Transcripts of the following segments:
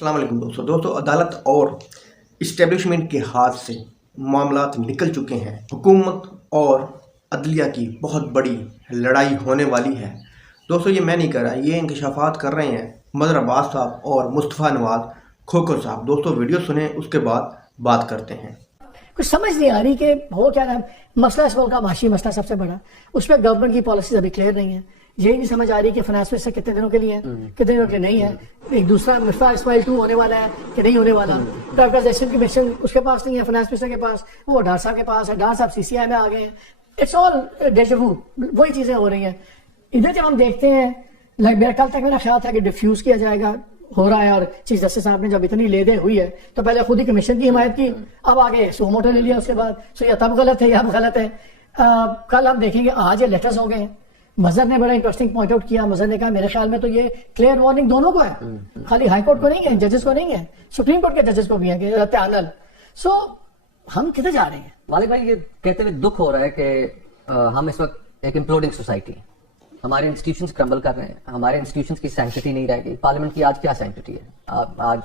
अस्सलाम वालेकुम दोस्तों अदालत और इस्टेब्लिशमेंट के हाथ से मामलात निकल चुके हैं। हुकूमत और अदलिया की बहुत बड़ी लड़ाई होने वाली है। दोस्तों ये मैं नहीं कर रहा, ये इंकशाफात कर रहे हैं मदर अब्बास साहब और मुस्तफ़ा नवाज खोखर साहब। दोस्तों वीडियो सुने, उसके बाद बात करते हैं। कुछ समझ नहीं आ रही कि हो क्या नाम मसला इस मुल्क का माशी मसला सबसे बड़ा, उस पर गवर्नमेंट की पॉलिसीज अभी क्लियर नहीं है। यही नहीं समझ आ रही कि फाइनेंस मिनिस्टर कितने दिनों के लिए है, कितने दिनों के लिए नहीं है। एक दूसरा मिफ्ता इस्माइल 2 होने वाला है कि नहीं होने वाला। प्राइवेटाइजेशन कमीशन उसके पास नहीं है, फाइनेंस मिनिस्टर के पास, वो डार साहब के पास है। डार साहब सीसीआई में आ गए हैं। इट्स ऑल डेजवू, वही चीजें हो रही हैं। इधर जब हम देखते हैं, मेरा कल तक मेरा ख्याल था कि डिफ्यूज किया जाएगा, हो रहा है। और चीफ जस्टिस साहब ने जब इतनी ले दे हुई है तो पहले खुद ही कमीशन की हिमायत की, अब आगे सो मोटो ले लिया उसके बाद। सो ये तब गलत है या अब गलत है। कल हम देखेंगे, आज ये लेटर्स हो गए। मजहर ने बड़ा इंटरेस्टिंग पॉइंट आउट किया। मजहर ने कहा मेरे ख्याल में तो ये क्लियर वार्निंग दोनों को है, खाली हाई कोर्ट को नहीं है, जजेस को नहीं है, सुप्रीम कोर्ट के जजेस को भी है पैनल। सो हम किधर जा रहे हैं? मालिक भाई, ये कहते हुए दुख हो रहा है कि हम इस वक्त एक इम्प्लोडिंग सोसाइटी, हमारे इंस्टीट्यूशंस क्रम्बल कर रहे हैं, हमारे इंस्टीट्यूशंस की सैंक्टिटी नहीं रह गई। पार्लियामेंट की आज क्या सैंक्टिटी है? आज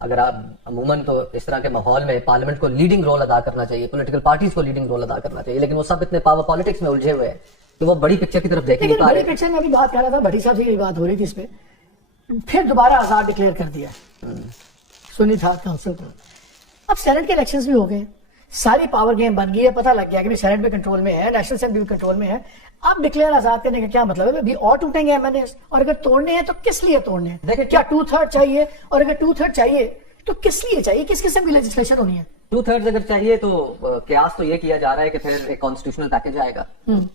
अगर आप अमूमन तो इस तरह के माहौल में पार्लियामेंट को लीडिंग रोल अदा करना चाहिए, पॉलिटिकल पार्टीज को लीडिंग रोल अदा करना चाहिए, लेकिन वो सब इतने पावर पॉलिटिक्स में उलझे हुए हैं कि वो बड़ी पिक्चर की तरफ देख नहीं पा रहे। बड़ी पिक्चर में अभी बात कर रहा था, भट्टी साहब से ये बात हो रही थी इस पे, फिर दोबारा आजाद डिक्लेयर कर दिया सुन्नी था काउंसिल को। अब सेनेट के इलेक्शंस भी हो गए, सारी पावर गेम बन गई है। पता लग गया कि सेनेट भी कंट्रोल में है, नेशनल असेंबली भी कंट्रोल में है। अब डिक्लेयर आजाद करने का क्या मतलब है? अभी और टूटेंगे एमएनए, और अगर तोड़ने हैं तो किस लिए तोड़ने हैं? देखिए, क्या 2/3 चाहिए? और अगर 2/3 चाहिए तो किस लिए चाहिए? किस किस्म की लेजिस्लेशन होनी है? 2/3 अगर चाहिए तो कयास तो ये किया जा रहा है कि फिर एक कॉन्स्टिट्यूशनल पैकेज आएगा,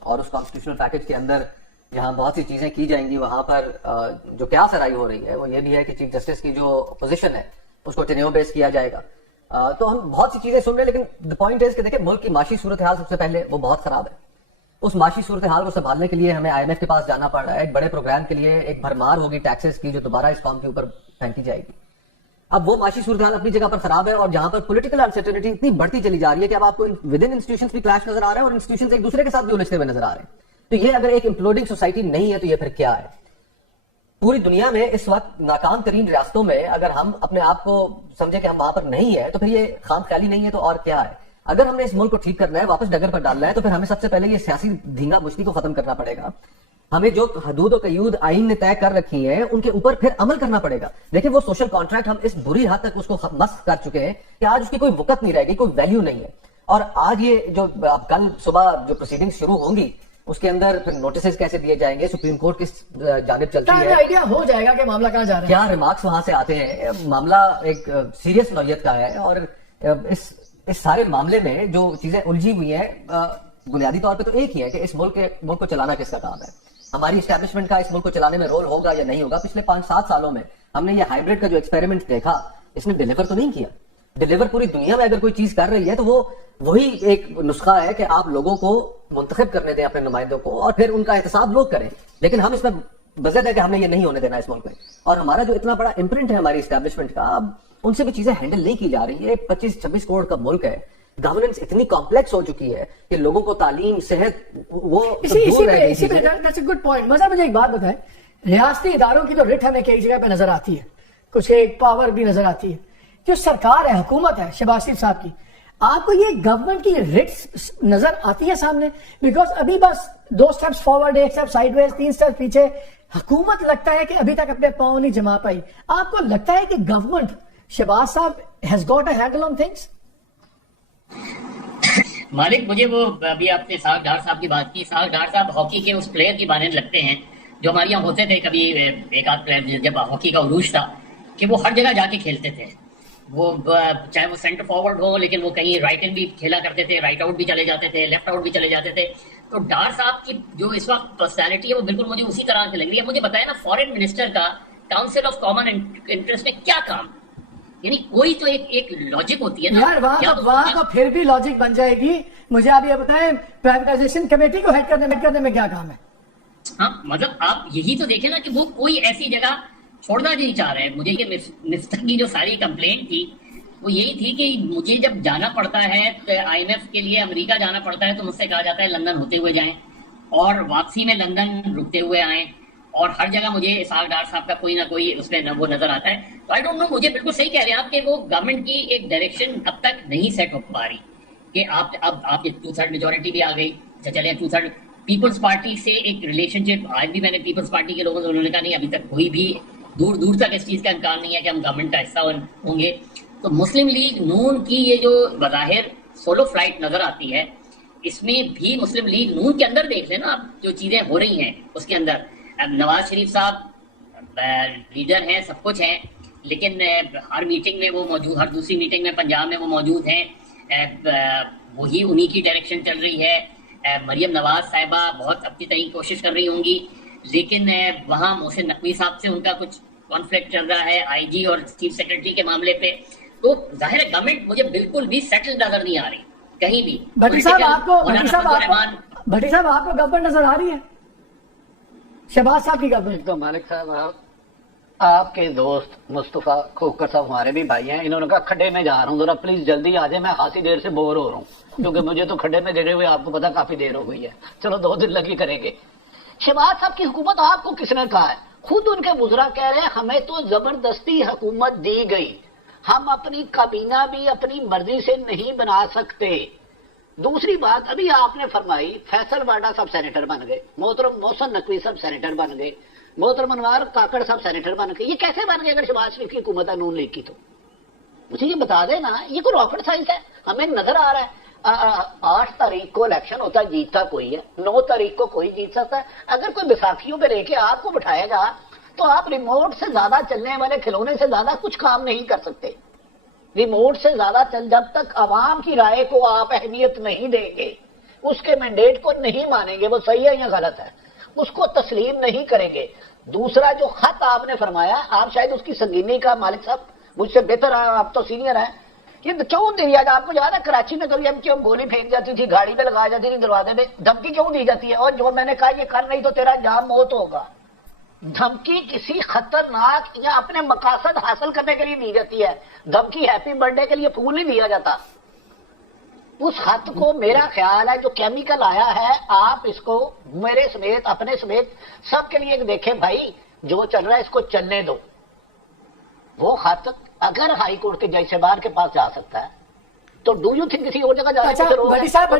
और उस कॉन्स्टिट्यूशनल पैकेज के अंदर जहां बहुत सी चीजें की जाएंगी, वहां पर जो कयास राय हो रही है वो ये भी है कि चीफ जस्टिस की जो पोजीशन है उसको टेन्योर बेस किया जाएगा। तो हम बहुत सी चीजें सुन रहे हैं, लेकिन द पॉइंट इज कि देखिए, मुल्क की माशी सूरत हाल सबसे पहले वो बहुत खराब है। उस माशी सूरत हाल को संभालने के लिए हमें IMF के पास जाना पड़ रहा है। एक बड़े प्रोग्राम के लिए एक भरमार होगी टैक्सेस की, जो दोबारा इस कौम के ऊपर फेंकी जाएगी। अब वो माशी सूरत हाल अपनी जगह पर खराब है, और जहां पर पॉलिटिकल अनसर्टेनिटी इतनी बढ़ती चली जा रही है कि अब आपको विद इन इंस्टीट्यूशंस भी क्लैश नजर आ रहा है, और इंस्टीट्यूशंस एक दूसरे के साथ भी उलझते हुए नजर आ रहे हैं। तो ये अगर एक इम्प्लोडिंग सोसाइटी नहीं है तो ये फिर क्या है? पूरी दुनिया में इस वक्त नाकाम तरीन रियासतों में अगर हम अपने आप को समझे कि हम वहां पर नहीं है तो फिर ये खाम ख्याली नहीं है तो और क्या है? अगर हमने इस मुल्क को ठीक करना है, वापस डगर पर डालना है, तो फिर हमें सबसे पहले ये सियासी धींगा मुश्ती को खत्म करना पड़ेगा। हमें जो हदूद और कयूद आइन ने तय कर रखी है उनके ऊपर फिर अमल करना पड़ेगा। देखिए, वो सोशल कॉन्ट्रैक्ट हम इस बुरी हद तक उसको मस्त कर चुके हैं कि आज उसकी कोई वक़्त नहीं रहेगी, कोई वैल्यू नहीं है। और आज ये जो कल सुबह जो प्रोसीडिंग शुरू होंगी उसके अंदर फिर नोटिस कैसे दिए जाएंगे, सुप्रीम कोर्ट किस जानिब चलती है, आइडिया हो जाएगा कि मामला कहां जा रहा है, क्या रिमार्क्स वहां से आते हैं। मामला एक सीरियस नौयत का है, और इस सारे मामले में जो चीजें उलझी हुई हैं बुनियादी तौर पे तो एक ही है कि इस मुल्क को चलाना किसका काम है। हमारी एस्टैब्लिशमेंट का इस मुल्क को चलाने में रोल होगा या नहीं होगा? पिछले 5-7 सालों में हमने ये हाइब्रिड का जो एक्सपेरिमेंट देखा, इसने डिलीवर तो नहीं किया। डिलीवर पूरी दुनिया में अगर कोई चीज कर रही है तो वो वही एक नुस्खा है कि आप लोगों को मुंतखब करने दें अपने नुमाइंदों को, और फिर उनका एहतसाब लोग करें। लेकिन हम इसमें बजट है कि हमने ये नहीं होने देना इस मुल्क में, और हमारा जो इतना बड़ा इम्प्रिंट है हमारी एस्टैब्लिशमेंट का, अब उनसे भी चीजें हैंडल नहीं की जा रही है। 25-26 करोड़ का मुल्क है, गवर्नेंस इतनी कॉम्प्लेक्स हो चुकी है कि लोगों को तालीम, सेहत, वो इसी पे दैट्स अ गुड पॉइंट। मजा मुझे एक बात बताएं, रियासती इदारों की तो रिट हमें कई जगह पे नजर आती है, कुछ एक पावर भी नजर आती है। जो सरकार है, हुकूमत है शहबाज शरीफ साहब की, आपको ये गवर्नमेंट की रिट्स नजर आती है सामने? बिकॉज अभी बस 2 steps forward, 1 step sideways, 3 step पीछे। हुकूमत लगता है कि अभी तक अपने पांव नहीं जमा पाई। आपको लगता है कि गवर्नमेंट, शहबाज साहब has got a handle on things? मालिक, मुझे वो अभी आपने साग डार साहब की बात की, साग डार साहब हॉकी के उस प्लेयर की बारे में लगते हैं जो हमारे यहाँ होते थे कभी। एक आध प्लेयर जब हॉकी का उरूज था कि वो हर जगह जाके खेलते थे। वो चाहे वो सेंटर फॉरवर्ड हो, लेकिन वो कहीं राइट इन भी खेला करते थे, राइट आउट भी चले जाते थे, लेफ्ट आउट भी चले जाते थे। तो डार साहब की जो इस वक्त पर्सनैलिटी है वो बिल्कुल मुझे उसी तरह से लग रही है। मुझे बताया ना, फॉरेन मिनिस्टर का काउंसिल ऑफ कॉमन इंटरेस्ट में क्या काम? यानी कोई तो एक लॉजिक होती है ना यार, वहां तो फिर भी लॉजिक बन जाएगी। मुझे आप ये बताएं, प्राइवेटाइजेशन कमेटी को हेड करने में क्या काम है? हाँ, मतलब आप यही तो देखें ना कि वो कोई ऐसी जगह छोड़ना नहीं चाह रहे हैं। मुझे ये मिफ्ता की जो सारी कंप्लेंट थी वो यही थी कि मुझे जब जाना पड़ता है तो IMF के लिए अमेरिका जाना पड़ता है तो मुझसे कहा जाता है लंदन होते हुए जाएं, और वापसी में लंदन रुकते हुए आएं, اور ہر جگہ مجھے اسحاق ڈار صاحب کا کوئی نہ کوئی اس میں وہ نظر آتا ہے. تو آئی ڈونٹ نو, مجھے بالکل صحیح کہہ رہے ہیں آپ کہ وہ گورنمنٹ کی ایک ڈائریکشن اب تک نہیں سیٹ ہو پا رہی کہ آپ کی 2/3 میجورٹی بھی آ گئی. اچھا چلیں 2/3 پیپلز پارٹی سے ایک ریلیشن شپ آج بھی میں نے پیپلز پارٹی کے لوگوں سے انہوں نے کہا نہیں ابھی تک کوئی بھی دور دور تک اس چیز کا امکان نہیں ہے کہ ہم گورنمنٹ کا حصہ ہوں گے. تو مسلم لیگ نون کی یہ جو بظاہر سولو فلائٹ نظر آتی ہے, اس میں بھی مسلم لیگ نون کے اندر دیکھ لیں نا آپ جو چیزیں ہو رہی ہیں اس کے اندر. نواز شریف صاحب لیڈر ہیں, سب کچھ ہیں, لیکن ہر میٹنگ میں وہ موجود, ہر دوسری میٹنگ میں پنجاب میں وہ موجود ہیں, وہی انہی کی ڈائریکشن چل رہی ہے. مریم نواز صاحبہ بہت اپنی طرح کوشش کر رہی ہوں گی, لیکن وہاں محسن نقوی صاحب سے ان کا کچھ کانفلکٹ چل رہا ہے آئی جی اور چیف سیکرٹری کے معاملے پہ. تو ظاہر ہے گورنمنٹ مجھے بالکل بھی سیٹل نظر نہیں آ رہی کہیں بھی. بھٹی صاحب آپ کو گورنمنٹ نظر آ رہی ہے, شہباز صاحب کی گورنمنٹ؟ تو مالک صاحب آپ کے دوست مصطفیٰ کھوکر صاحب ہمارے بھی بھائی ہیں, انہوں نے کہا کھڈے میں جا رہا ہوں, ذرا پلیز جلدی آ جائے, میں خاصی دیر سے بور ہو رہا ہوں کیونکہ مجھے تو کھڈے میں گرے ہوئے آپ کو پتا کافی دیر ہو گئی ہے. چلو 2 دن لگی کریں گے. شہباز صاحب کی حکومت آپ کو کس نے کہا ہے؟ خود ان کے وزراء کہہ رہے ہیں ہمیں تو زبردستی حکومت دی گئی, ہم اپنی کابینہ بھی اپنی مرضی سے نہیں بنا سکتے. دوسری بات ابھی آپ نے فرمائی فیصل واڈا صاحب سینیٹر بن گئے, محترم محسن نقوی صاحب سینیٹر بن گئے, محترم انوار کاکڑ صاحب سینیٹر بن گئے. یہ کیسے بن گئے اگر شہباز شریف کی حکومت ہے نون لیگ کی؟ تو مجھے یہ بتا دینا, یہ کوئی راکٹ سائنس ہے؟ ہمیں نظر آ رہا ہے 8 تاریخ کو الیکشن ہوتا ہے, جیتتا کوئی ہے, 9 تاریخ کو کوئی جیت سکتا ہے. اگر کوئی بیساکھیوں پہ لے کے آپ کو بٹھائے گا تو آپ ریموٹ سے زیادہ چلنے والے کھلونے سے زیادہ کچھ کام نہیں کر سکتے. ریموٹ سے زیادہ جب تک عوام کی رائے کو آپ اہمیت نہیں دیں گے, اس کے مینڈیٹ کو نہیں مانیں گے, وہ صحیح ہے یا غلط ہے, اس کو تسلیم نہیں کریں گے. دوسرا جو خط آپ نے فرمایا, آپ شاید اس کی سنگینی کا مالک صاحب مجھ سے بہتر ہے, آپ تو سینئر ہیں, یہ کیوں دی جاتا؟ آپ کو یاد ہے کراچی میں کبھی ہم کیوں گولی پھینک جاتی تھی, گاڑی پہ لگائی جاتی تھی, دروازے پہ دھمکی کیوں دی جاتی ہے؟ اور جو میں نے کہا یہ کر نہیں تو تیرا انجام موت ہوگا. دھمکی کسی خطرناک یا اپنے مقاصد حاصل کرنے کے لیے دی جاتی ہے. دھمکی ہیپی برتھ ڈے کے لیے پھول نہیں دیا جاتا. اس خط کو میرا خیال ہے جو کیمیکل آیا ہے, آپ اس کو میرے سمیت اپنے سمیت سب کے لیے دیکھیں بھائی, جو چل رہا ہے اس کو چلنے دو. وہ خط اگر ہائی کورٹ کے جج صاحبان کے پاس جا سکتا ہے تو ڈو یو تھنک کسی اور جگہ جانے اچھا بھٹی صاحب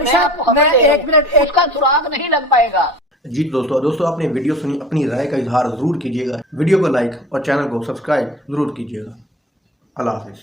میں ایک منٹ, اس کا سراغ نہیں لگ پائے گا. جی دوستو آپ نے ویڈیو سنی, اپنی رائے کا اظہار ضرور کیجیے گا, ویڈیو کو لائک اور چینل کو سبسکرائب ضرور کیجیے گا. اللہ حافظ.